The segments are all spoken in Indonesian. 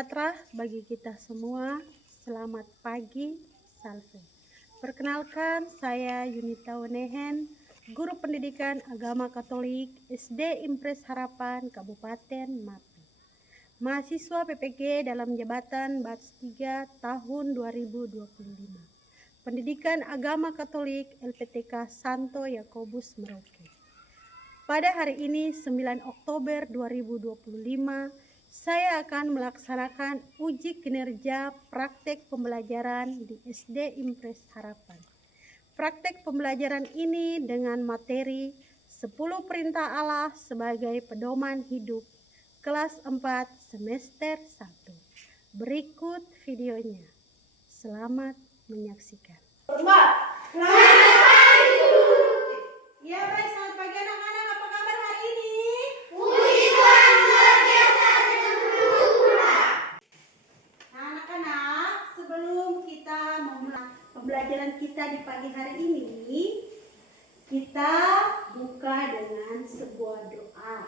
sejahtera bagi kita semua. Selamat pagi, Salve. Perkenalkan, saya Yunita Wenehen, Guru Pendidikan Agama Katolik SD Impres Harapan Kabupaten Mapi. Mahasiswa PPG dalam jabatan Bats 3 tahun 2025. Pendidikan Agama Katolik LPTK Santo Yakobus Merauke. Pada hari ini 9 Oktober 2025, saya akan melaksanakan uji kinerja praktek pembelajaran di SD Impres Harapan. Praktek pembelajaran ini dengan materi 10 perintah Allah sebagai pedoman hidup kelas 4 semester 1. Berikut videonya. Selamat menyaksikan. Ya baik, selamat pagi anak-anak. Apa kabar hari ini? Puji Tuhan luar biasa dengan bersyukur. Nah, anak-anak, sebelum kita memulai pembelajaran kita di pagi hari ini, kita buka dengan sebuah doa.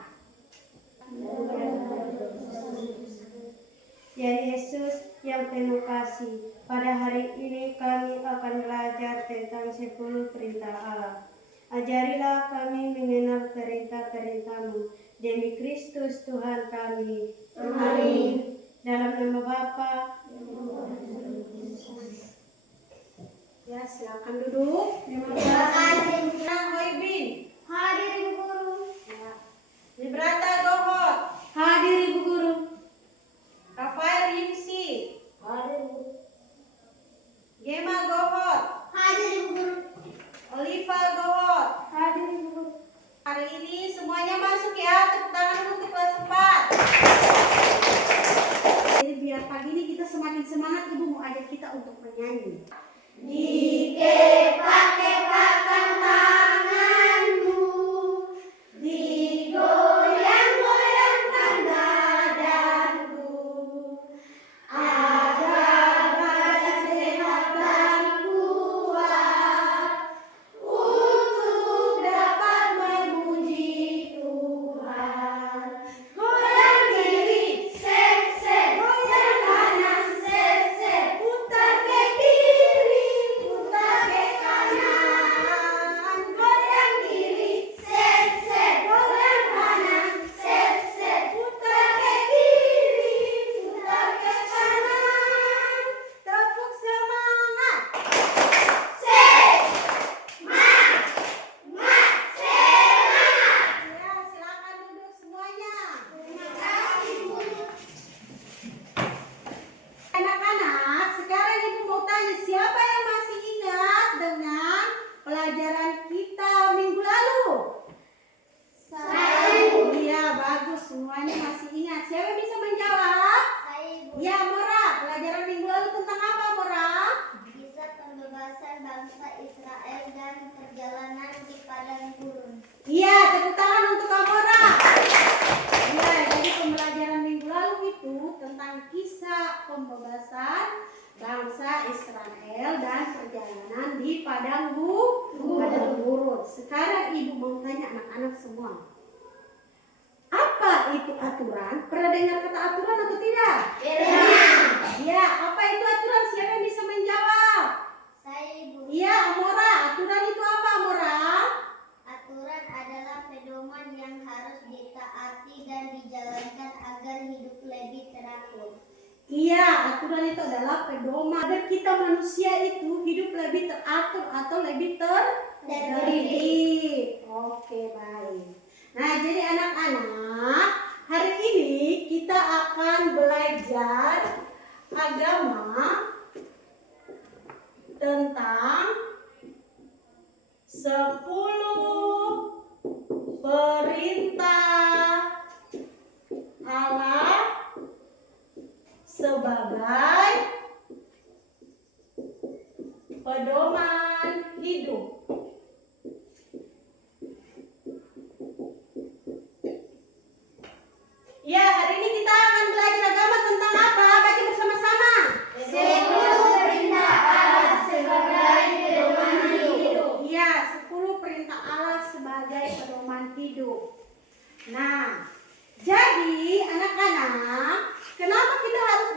Ya Yesus yang penuh kasih, pada hari ini kami akan belajar tentang 10 perintah Allah. Ajarilah kami mengenal perintah-perintah-Mu demi Kristus Tuhan kami. Amin. Dalam nama Bapa. Ya, silakan duduk. Terima kasih. Hoibin. Hadir Ibu Guru. Ya. Librata Gohot. Hadir Ibu Guru. Rafael Rimsi. Hadir Ibu. Gema Gohot. Hadir Ibu Guru. Oliva Gohot. Hadir Ibu Guru. Hari ini semuanya masuk ya, tepuk tangan untuk kelas 4. Jadi biar pagi ini kita semakin semangat, Ibu mau ajak kita untuk menyanyi. Dikepak-kepakkan tanganmu, digoyang-goyangkan badanku, agar badan sehat dan kuat, untuk dapat memuji Tuhan. Goyang kiri, set, goyang kanan, set, putar ke kiri, putar ke kanan. Goyang kiri, set, goyang kanan, set, putar ke kiri, putar ke kanan. Tepuk semangat. Ya, silakan duduk semuanya. Terima kasih, Bu. Anak-anak, sekarang Ibu mau tanya, siapa yang masih ingat dengan pelajaran kita minggu lalu? Saya, Ibu. Iya, bagus, semuanya masih ingat. Siapa yang bisa menjawab? Saya, Ibu. Ya, Mora, pelajaran minggu lalu tentang apa, Mora? Kisah pembebasan bangsa Israel dan perjalanan di padang gurun. Iya, tepuk tangan untuk Mora. Iya, jadi pembelajaran minggu lalu itu tentang kisah pembebasan bangsa Israel dan perjalanan di padang gurun. Sekarang Ibu mau tanya anak-anak semua. Apa itu aturan? Pernah dengar kata aturan atau tidak? Ya, apa itu aturan? Siapa yang bisa menjawab? Saya, Ibu. Iya, Mora. Aturan itu apa, Mora? Aturan adalah pedoman yang harus ditaati dan dijalankan agar hidup lebih teratur. Iya, aturan itu adalah pedoman agar kita manusia itu hidup lebih teratur atau lebih terdidik. Oke, baik. Nah, jadi anak-anak, hari ini kita akan belajar agama tentang 10 perintah Allah sebagai pedoman hidup. Ya, hari ini kita akan belajar agama tentang apa? Baca bersama-sama. 10 perintah Allah sebagai pedoman hidup. Iya, 10 perintah Allah sebagai pedoman hidup. Nah, jadi anak-anak, kenapa kita harus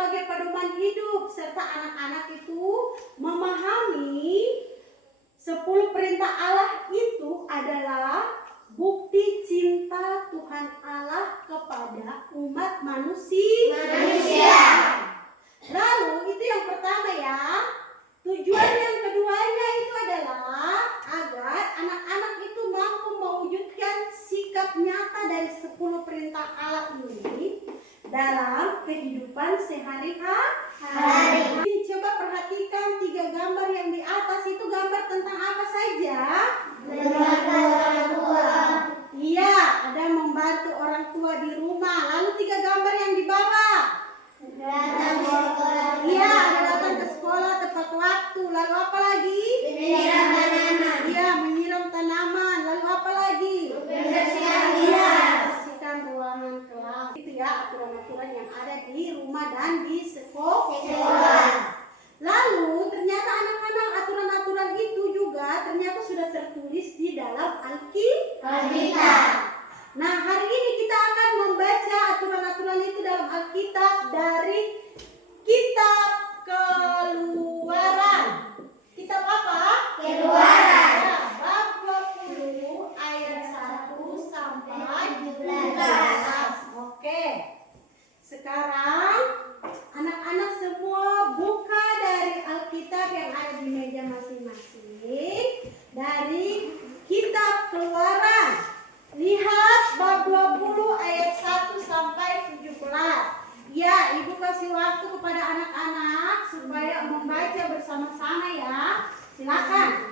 sebagai pedoman hidup serta anak-anak itu memahami 10 perintah Allah itu adalah bukti cinta Tuhan Allah kepada umat manusia. Lalu itu yang pertama ya. Tujuan yang keduanya itu adalah agar anak-anak itu mampu mewujudkan sikap nyata dari 10 perintah Allah ini dalam kehidupan sehari-hari. Coba perhatikan 3 gambar yang di atas itu gambar tentang apa saja? Membantu orang tua. Iya, ada membantu orang tua di rumah. Lalu 3 gambar yang di bawah. Datang ke sekolah. Iya, ada datang ke sekolah tepat waktu. Lalu apa lagi? Menyiram tanaman. Iya, menyiram tanaman. Lalu apa lagi? Membersihkan Iya, kelas. bersihkan ruangan kelas. Itu ya aturan-aturan yang ada di rumah dan di sekolah. Lalu ternyata anak-anak aturan-aturan itu juga ternyata sudah tertulis di dalam Alkitab. Nah, hari ini kita akan membaca aturan-aturan itu dalam Alkitab dari kitab Keluaran. Kitab apa? Keluaran. Ya, bab 20 ayat 1 sampai 17. Oke. Sekarang anak-anak semua buka dari Alkitab yang ada di meja masing-masing dari kitab Keluaran. Lihat bab 20 ayat 1 sampai 17. Ya, Ibu kasih waktu kepada anak-anak supaya membaca bersama-sama ya. Silakan.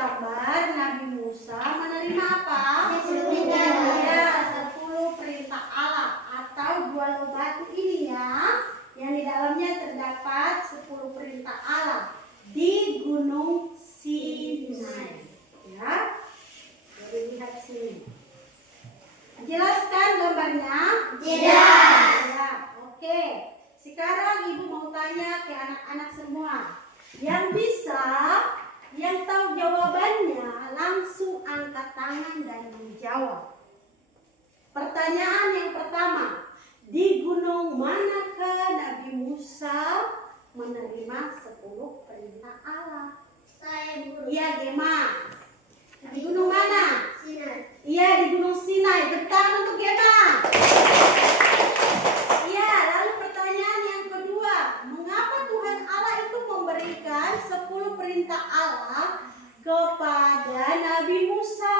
Kabar Nabi Musa menerima apa? 10 perintah. Ya, 10 perintah Allah atau dua loh batu ini ya, yang di dalamnya terdapat 10 perintah Allah di Gunung Sinai. Ya, boleh lihat sini. Jelaskan gambarnya? Jelas. Ya, oke. Sekarang Ibu mau tanya ke anak-anak semua. Yang bisa, yang tahu jawabannya langsung angkat tangan dan menjawab. Pertanyaan yang pertama, di gunung manakah Nabi Musa menerima 10 perintah Allah? Saya guru. Iya, Gema. Di gunung mana? Sinai. Iya, di Gunung Sinai. Tepuk tangan untuk Gema. Iya, lalu pertanyaan yang kedua, mengapa Tuhan Allah itu memberikan 10 perintah Allah kepada Nabi Musa?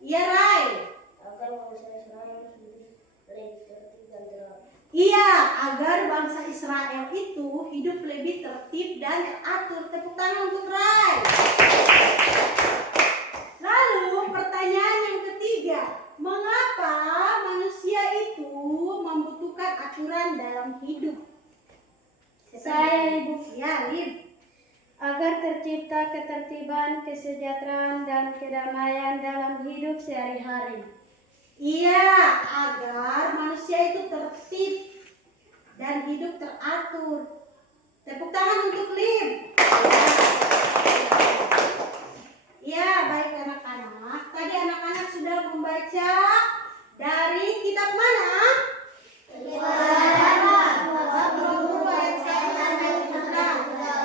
Iya, Rai. Iya, agar bangsa Israel itu hidup lebih tertib dan teratur. Tepuk tangan untuk Rai. Lalu pertanyaan yang ketiga, mengapa manusia itu membutuhkan aturan dalam hidup? Saya Ibu. Ya, Lib. Agar tercipta ketertiban, kesejahteraan, dan kedamaian dalam hidup sehari-hari. Iya, agar manusia itu tertib dan hidup teratur. Tepuk tangan untuk Lib. Ya, baik anak-anak. Tadi anak-anak sudah membaca dari kitab mana?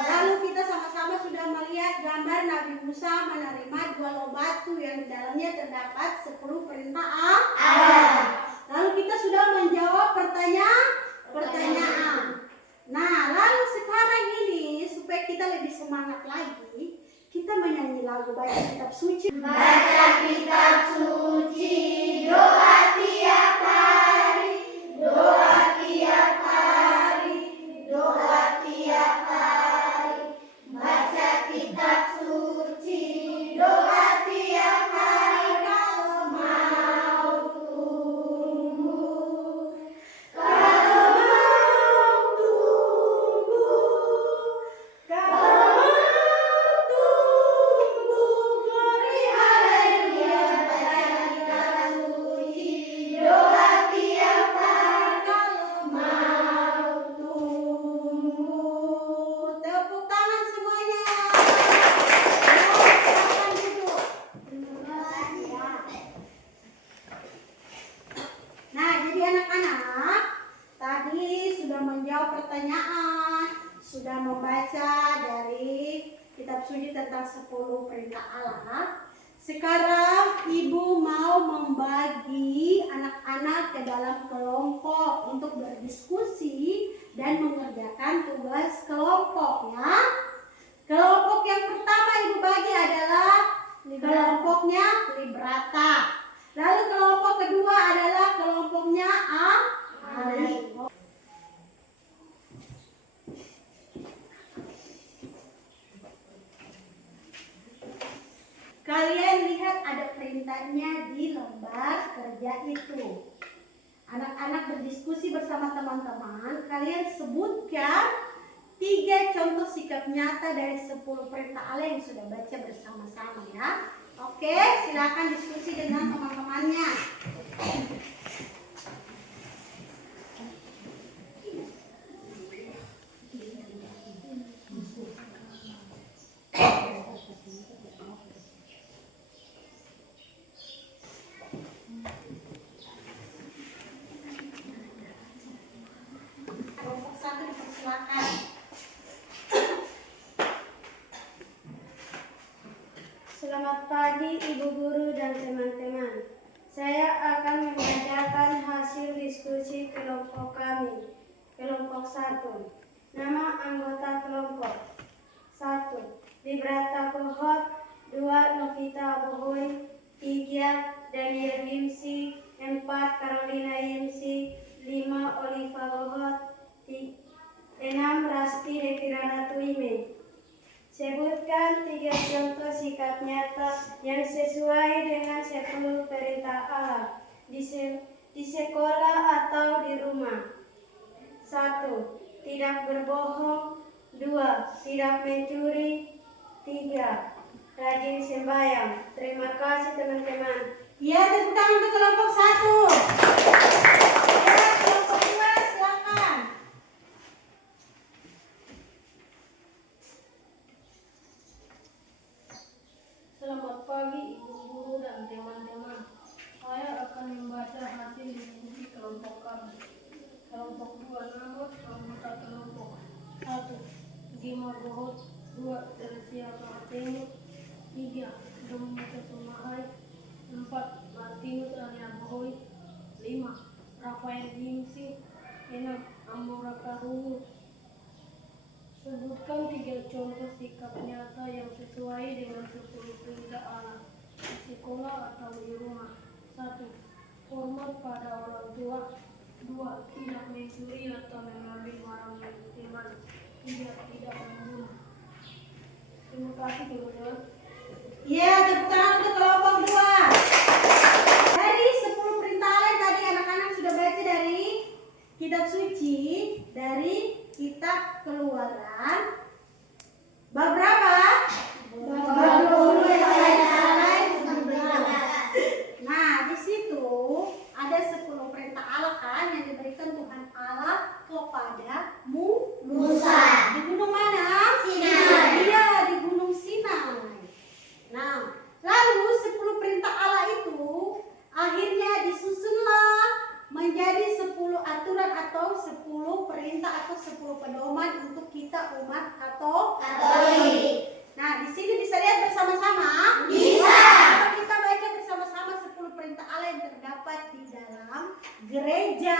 Lalu kita sama-sama sudah melihat gambar Nabi Musa menerima 2 loh batu yang di dalamnya terdapat 10 perintah Allah. Lalu kita sudah menjawab pertanyaan. Nah, lalu sekarang ini supaya kita lebih semangat lagi, kita menyanyi lagu baca kitab suci. sudah menjawab pertanyaan, sudah membaca dari kitab suci tentang 10 perintah Allah. Sekarang ibu mau membagi anak-anak ke dalam kelompok untuk berdiskusi dan mengerjakan tugas kelompok ya. Kelompok yang pertama ibu bagi adalah kelompoknya Librata. Lalu kelompok kedua adalah kelompoknya Ali. Kalian lihat ada perintahnya di lembar kerja itu. Anak-anak berdiskusi bersama teman-teman. Kalian sebutkan 3 contoh sikap nyata dari 10 perintah Allah yang sudah baca bersama-sama ya. Oke, silakan diskusi dengan teman-temannya. Kelompok 1 dipersilakan. Selamat pagi Ibu Guru dan teman-teman. Saya akan membacakan hasil diskusi kelompok kami. Kelompok 1. Nama anggota kelompok: 1. Librata Kohot, 2. Novita Bohoy, 3. Daniel Yimsi, 4. Carolina Yimsi, 5. Oliva Bohot, 6. Rasti Dekirana Tuime. Sebutkan 3 contoh sikap nyata yang sesuai dengan 10 perintah Allah di sekolah atau di rumah. 1. Tidak berbohong. 2. Tidak mencuri. 3. Rajin sembahyang. Terima kasih teman-teman. Ya, tepuk tangan untuk kelompok 1. Ya, kelompok 2 silakan. Selamat pagi Ibu Guru dan teman-teman. Saya akan membaca hasil diskusi kelompok kami. Kelompok 2, nama anggota kelompok: 1. Dima Bohot, 2. Teresia Martini, 3. Dominika Sumahai, 4. Martinus Alia Bohoy, 5. Rafael Yimsi, 6. Amora Karungu. Sebutkan 3 contoh sikap nyata yang sesuai dengan 10 perintah Allah di sekolah atau di rumah. 1. Hormat pada orang tua. 2. Tidak mencuri atau mengambil barang milik teman. 3. Tidak membunuh. Terima kasih teman-teman. Ya, tepuk tangan untuk kelompok 2. Dari 10 perintah Allah yang tadi anak-anak sudah baca dari kitab suci, dari kitab Keluaran. Bab berapa? Bab 20 ayat 19. Nah, di situ ada 10 perintah Allah kan yang diberikan Tuhan Allah kepada Musa. Di gunung mana? Sinai. Iya, di gunung Sinai. Nah, lalu 10 perintah Allah itu akhirnya disusunlah menjadi 10 aturan atau 10 perintah atau 10 pedoman untuk kita umat Katolik. Nah, di sini bisa lihat bersama-sama? Bisa. Kalau kita baca bersama-sama 10 perintah Allah yang terdapat di dalam gereja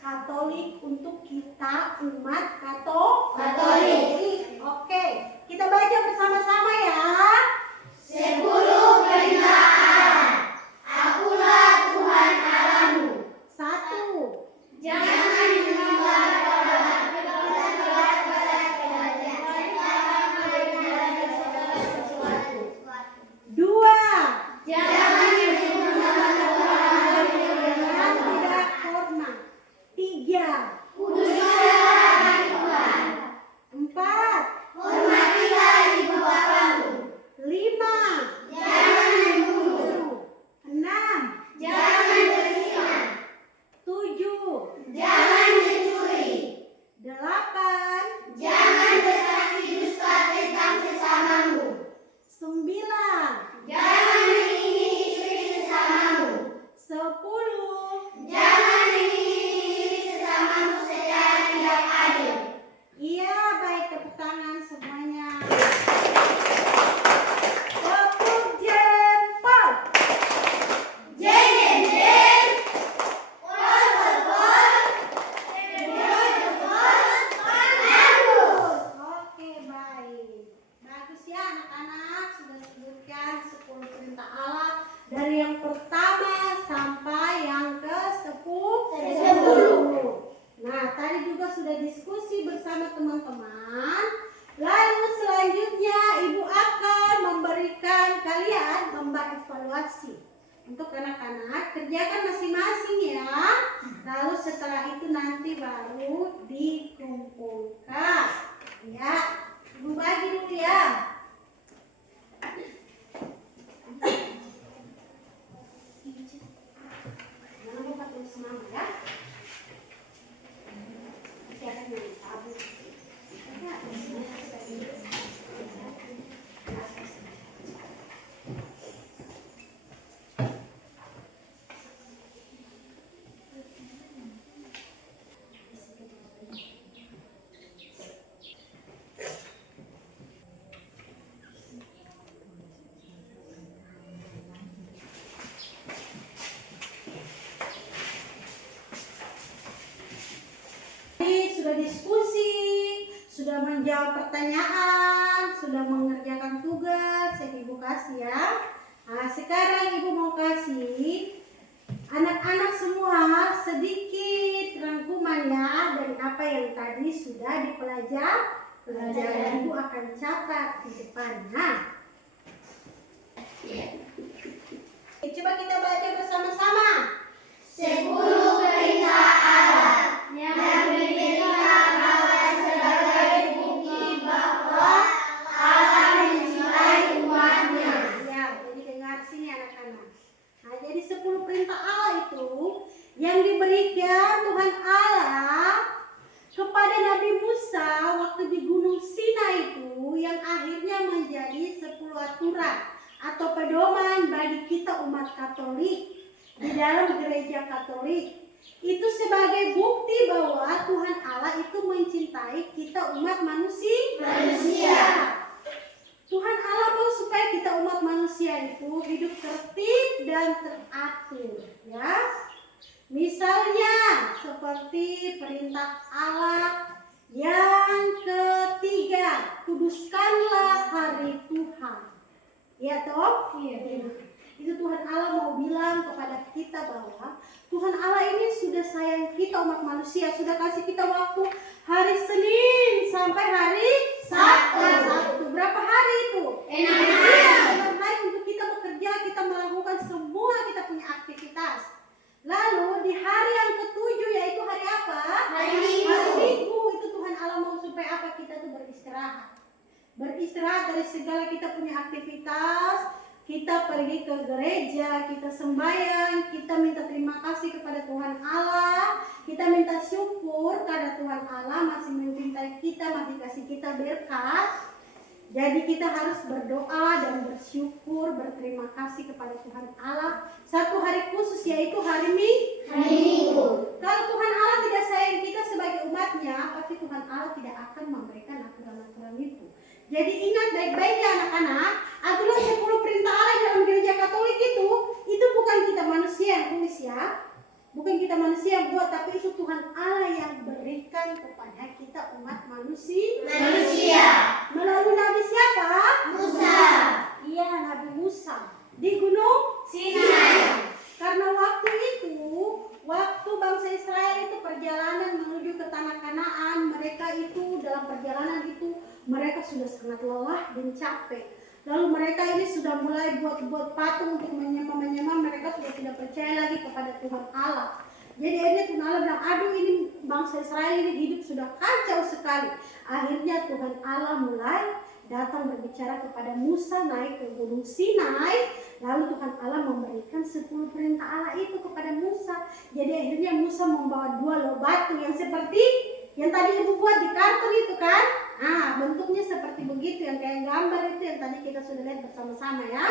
Katolik untuk kita umat Katolik. Oke, kita baca bersama-sama ya. 10 perintah Allah. Akulah Tuhan Allahmu. 1. Jangan menyembah sesuatu. 2. Jangan Jangan tidak korma. 3. kuduskanlah Tuhan. 4. Hormatilah ibu bapamu. 5. Jangan membunuh. 6. Jangan berzina. 7. Jangan mencuri. 8. Jangan bersaksi dusta tentang sesamamu. 9. Jangan mengingini istri sesamamu. 10. Jangan mengingini istri sesamamu bersama teman-teman. Lalu selanjutnya ibu akan memberikan kalian gambar evaluasi. Untuk anak-anak kerjakan masing-masing ya. Lalu setelah itu nanti baru dikumpulkan. Ya, ibu bagi dulu ya. Jangan lupa tulis nama ya. Sudah diskusi, sudah menjawab pertanyaan, sudah mengerjakan tugas yang ibu kasih ya. Nah, sekarang ibu mau kasih anak-anak semua sedikit rangkumannya dari apa yang tadi sudah dipelajari. Ibu akan catat di depannya. Coba kita baca bersama-sama. 10 perintah Allah yang diberikan Allah sebagai bukti bahwa Allah mencintai umatnya. Ya, jadi dengar sini anak-anak. Nah, jadi 10 perintah Allah itu yang diberikan Tuhan Allah kepada Nabi Musa waktu di Gunung Sinai itu, yang akhirnya menjadi 10 aturan atau pedoman bagi kita umat Katolik di dalam gereja Katolik. Itu sebagai bukti bahwa Tuhan Allah itu mencintai kita umat manusia. Tuhan Allah mau supaya kita umat manusia itu hidup tertib dan teratur ya. Misalnya seperti perintah Allah yang ketiga, kuduskanlah hari Tuhan. Ya toh? Iya. Itu Tuhan Allah mau bilang kepada kita bahwa Tuhan Allah ini sudah sayang kita umat manusia, sudah kasih kita waktu hari Senin sampai hari Sabtu. Berapa hari itu? 6 hari untuk kita bekerja, kita melakukan semua kita punya aktivitas. Lalu di hari yang ketujuh yaitu hari apa? Hari Minggu. Itu Tuhan Allah mau supaya apa? Kita tuh beristirahat. Beristirahat dari segala kita punya aktivitas. Kita pergi ke gereja, kita sembahyang, kita minta terima kasih kepada Tuhan Allah, kita minta syukur karena Tuhan Allah masih mencintai kita, masih kasih kita berkat. Jadi kita harus berdoa dan bersyukur, berterima kasih kepada Tuhan Allah. Satu hari khusus yaitu hari Minggu. Kalau Tuhan Allah tidak sayang kita sebagai umatnya, pasti Tuhan Allah tidak akan memberikan aturan-aturan itu. Jadi ingat baik-baik ya anak-anak, aturan 10 perintah Allah dalam gereja Katolik itu bukan kita manusia yang tulis ya. Bukan kita manusia yang buat, tapi itu Tuhan Allah yang berikan kepada kita umat manusia. Melalui Nabi siapa? Musa. Iya, Nabi Musa di Gunung Sinai. Karena waktu itu, waktu bangsa Israel itu perjalanan menuju ke tanah Kanaan, mereka itu dalam perjalanan itu mereka sudah sangat lelah dan capek. Lalu mereka ini sudah mulai buat patung untuk menyembah, mereka sudah tidak percaya lagi kepada Tuhan Allah. Jadi akhirnya Tuhan Allah bilang, aduh ini bangsa Israel ini hidup sudah kacau sekali. Akhirnya Tuhan Allah mulai datang berbicara kepada Musa naik ke Gunung Sinai. Lalu Tuhan Allah memberikan 10 perintah Allah itu kepada Musa. Jadi akhirnya Musa membawa 2 loh batu yang seperti yang tadi ibu buat di karton itu kan. Nah bentuknya seperti begitu, yang kayak gambar itu yang tadi kita sudah lihat bersama-sama ya.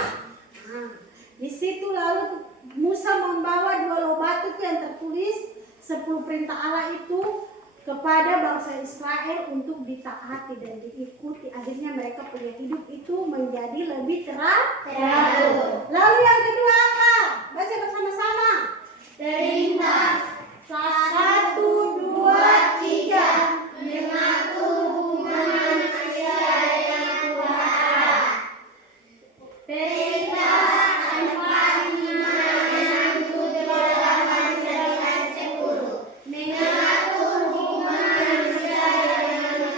Nah di situ lalu Musa membawa 2 loh batu itu yang tertulis 10 perintah Allah itu kepada bangsa Israel untuk ditaati dan diikuti. Akhirnya mereka punya hidup itu menjadi lebih teratur. Lalu yang kedua apa? Baca bersama-sama. Perintah 1, 2, 3. mengatur hubungan manusia dengan Tuhan Allah. Perintah 4, 5, 6, 7, 8, 9, 10 mengatur hubungan manusia dengan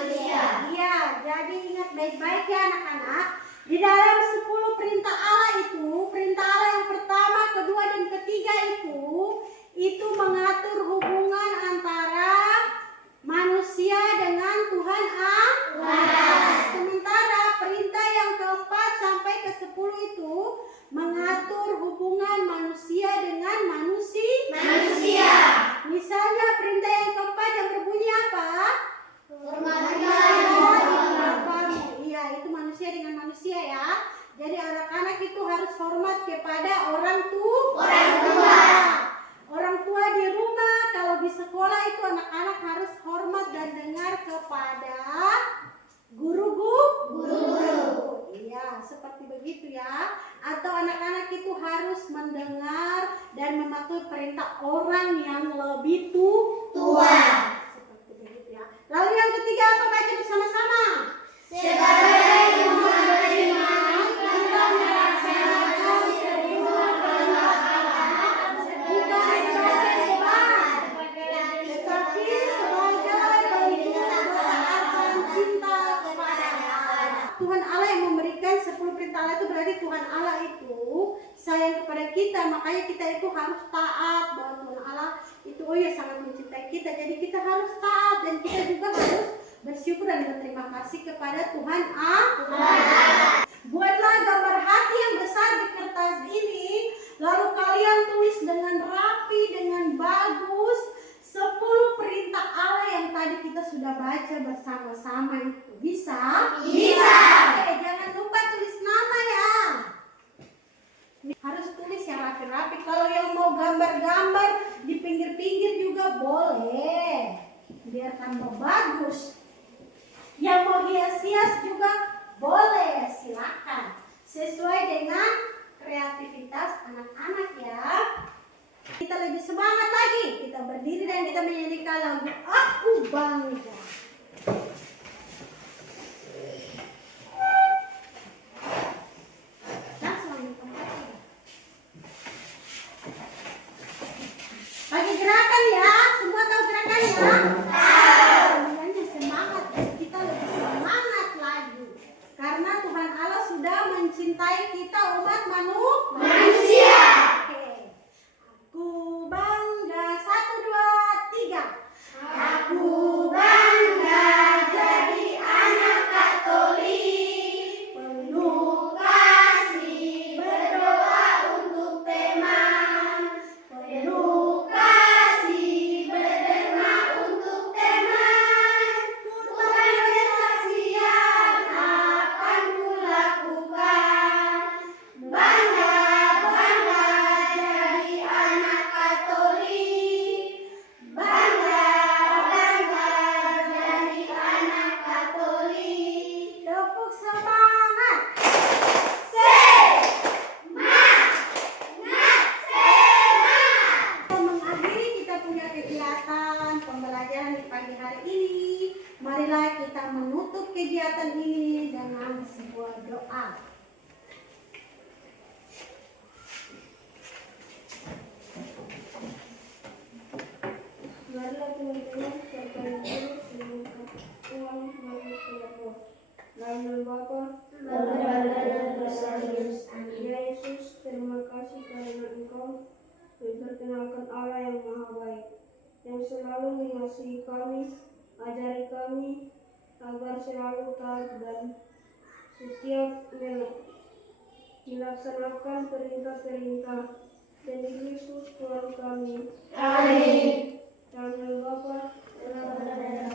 anak-anak harus hormat dan dengar kepada guru. Iya, seperti begitu ya. Atau anak-anak itu harus mendengar dan mematuhi perintah orang yang lebih tua. Seperti begitu ya. Lalu yang ketiga apa, baca bersama-sama? Sebagai umat beriman, kita melaksanakan sebuah perintah Allah, bukan sebagai beban, tetapi sebagai bentuk ketaatan cinta kepada Allah. Tuhan Allah yang memberikan 10 perintah Allah itu berarti Tuhan Allah itu sayang kepada kita, makanya kita itu harus taat bahwa Tuhan Allah itu sangat mencintai kita, jadi kita harus taat dan kita juga harus bersyukur dan berterima kasih kepada Tuhan Allah. Buatlah gambar hati yang besar di kertas ini, lalu kalian tulis dengan rapi, dengan bagus 10 perintah Allah yang tadi kita sudah baca bersama-sama itu. Bisa? Bisa. Oke, jangan lupa tulis nama ya. Harus tulis yang rapi-rapi. Kalau yang mau gambar-gambar di pinggir-pinggir juga boleh, biar tambah bagus. Yang mau hias-hias juga boleh, silakan. Sesuai dengan kreativitas anak-anak ya. Kita lebih semangat lagi. Kita berdiri dan kita menyanyikan lagu Aku Bangga. Langsung ambil tempatnya. Bagi gerakan ya, semua tahu gerakan ya? Semuanya semangat, kita lebih semangat lagi. Karena Tuhan Allah sudah mencintai kita umat manusia. Oke. Aku bangga, 1, 2, 3. Aku bangga jadi anak Katolik, penuh kasih, berdoa untuk teman, penuh kasih, berderma untuk teman. Tuhan kesaksian akan kulakukan, bangga jadi anak Katolik, bangga jadi anak Katolik. Tepuk semangat. Mengakhiri kita punya kegiatan pembelajaran di pagi hari ini, marilah kita menutup kegiatan ini dengan sebuah doa. Marilah teman-teman sertai dulu dengan uang bagi keluarga. Dalam Bapa dan Ya Yesus, terima kasih karena Engkau diperkenalkan Allah yang Maha Baik, yang selalu mengasihi kami, ajari kami agar selalu taat dan setiap melaksanakan perintah-perintah demi Yesus Tuhan kami. Amin. Dalam Bapa dan